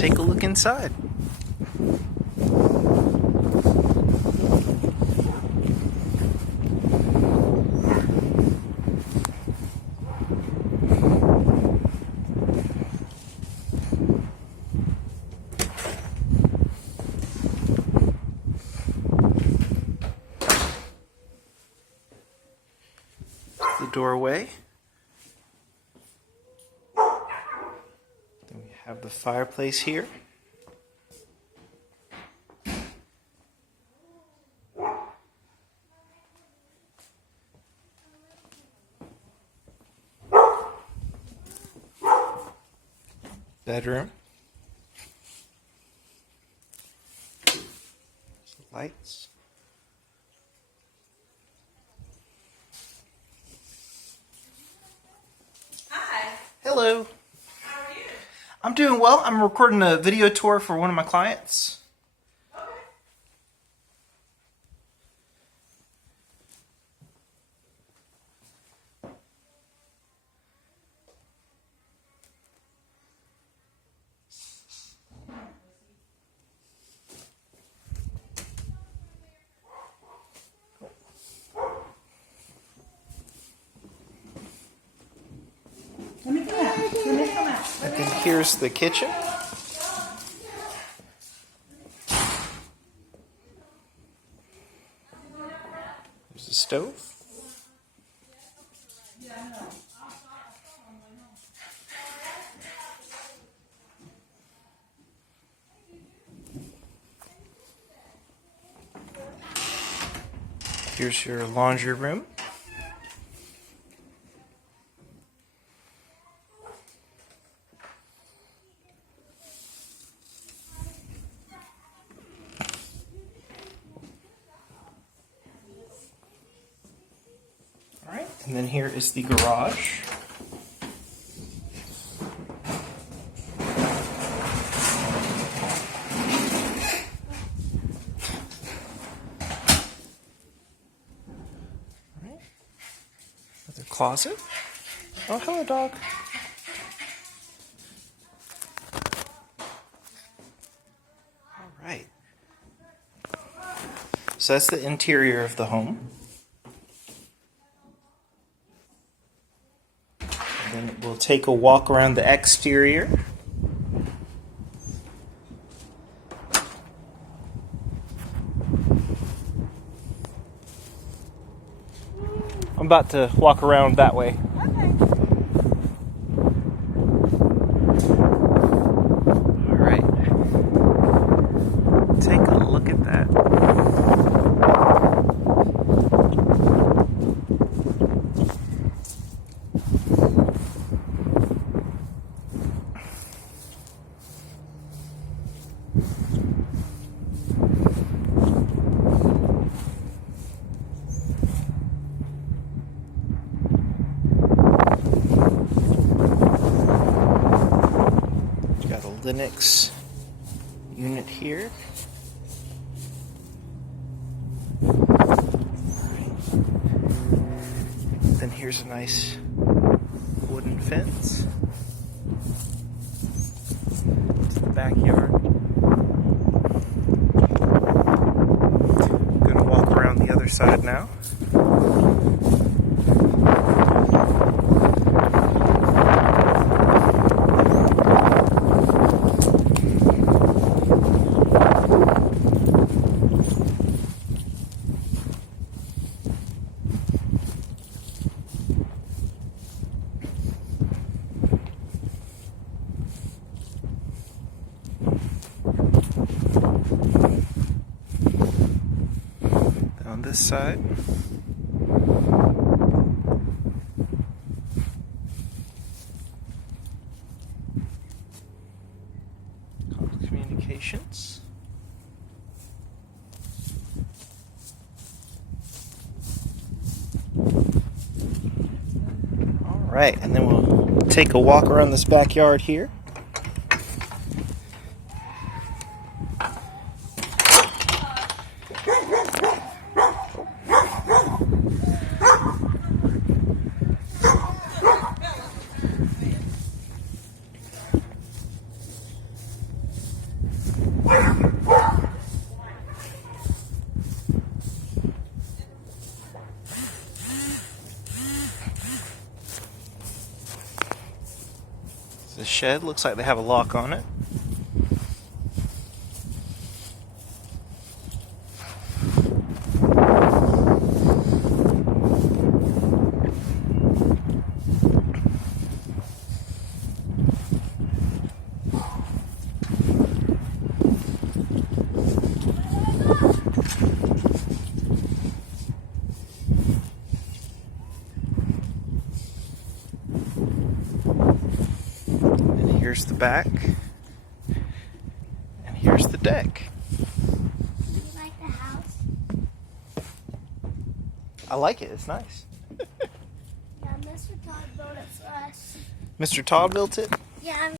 take a look inside. The doorway. Then we have the fireplace here. Bedroom. Lights. Hi. Hello. How are you? I'm doing well. I'm recording a video tour for one of my clients. Okay. Let me come out. Let me come out. And then here's the kitchen. There's the stove. Here's your laundry room. All right, and then here is the garage. All right. Another closet. Oh, hello, dog. All right. So that's the interior of the home. And then we'll take a walk around the exterior. I'm about to walk around that way. All right. Take a look at that. Got a Linux unit here. Alright. Then here's a nice wooden fence to the backyard. I'm gonna walk around the other side now. On this side, communications. All right, and then we'll take a walk around this backyard here. The shed looks like they have a lock on it. And here's the back. And here's the deck. Do you like the house? I like it. It's nice. Yeah, Mr. Todd built it for us. Mr. Todd built it? Yeah,